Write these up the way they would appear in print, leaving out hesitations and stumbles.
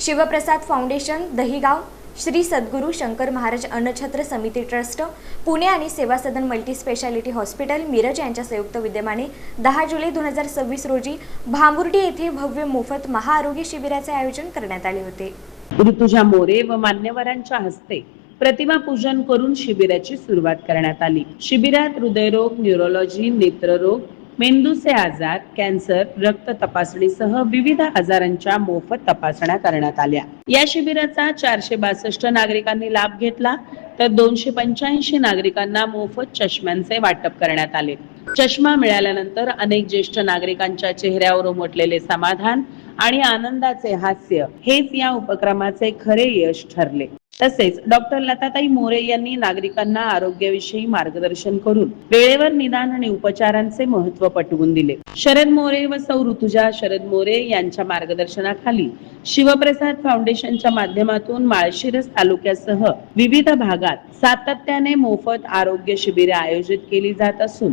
Shivprasad foundation, Dahigaon, Shri सद्गुरू शंकर महाराज अन्नछत्र समिती trust, Pune आणि सेवा सदन मल्टी स्पेशालिटी हॉस्पिटल, मिरज यांच्या संयुक्त विद्यमाने 10 जुलै 2026 रोजी भांबुर्डी येथे भव्य मोफत महाआरोग्य शिबिराचे आयोजन करण्यात आले होते. ऋतुजा मोरे व मान्यवरांच्या हस्ते प्रतिमा पूजन करून शिबिराची सुरुवात करण्यात आली. शिबिरात हृदयरोग, न्यूरोलॉजी, नेत्ररोग, मेंदूचे आजार, कॅन्सर, रक्त तपासणीसह विविध आजारांच्या मोफत तपासण्या करण्यात आल्या. या शिबिराचा 462 नागरिकांनी लाभ घेतला, तर 285 नागरिकांना मोफत चष्म्यांचे वाटप करण्यात आले. चष्मा मिळाल्यानंतर अनेक ज्येष्ठ नागरिकांच्या चेहऱ्यावर उमटलेले समाधान आणि आनंदाचे हास्य हेच या उपक्रमाचे खरे यश ठरले. तसेच डॉक्टर लताताई मोरे यांनी नागरिकांना आरोग्याविषयी मार्गदर्शन करून वेळेवर निदान आणि उपचारांचे महत्त्व पटवून दिले. शरद मोरे व सौ ऋतुजा शरद मोरे यांच्या मार्गदर्शनाखाली शिवप्रसाद फाउंडेशनच्या माध्यमातून माळशिरस तालुक्यासह विविध भागात सातत्याने मोफत आरोग्य शिबिरे आयोजित केली जात असून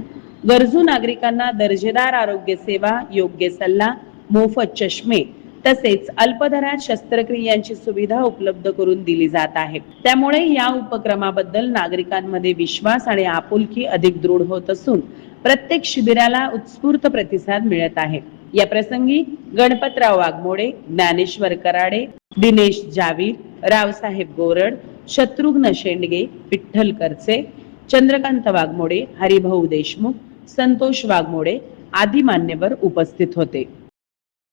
गरजू नागरिकांना दर्जेदार आरोग्य सेवा, योग्य सल्ला, मोफत चष्मे तसेच अल्पदरात शस्त्रक्रियांची सुविधा उपलब्ध करून दिली जात आहे. त्यामुळे या उपक्रमाबद्दल नागरिकांमध्ये विश्वास आणि आपुलकी अधिक दृढ होत असून प्रत्येक शिबिराला उत्स्फूर्त प्रतिसाद मिळत आहे. या प्रसंगी गणपतराव वाघमोडे, ज्ञानेश्वर कराडे, दिनेश जावीर, रावसाहेब गोरड, शत्रुघ्न शेंडगे, विठ्ठल करचे, चंद्रकांत वाघमोडे, हरिभाऊ देशमुख, संतोष वाघमोडे आदी मान्यवर उपस्थित होते.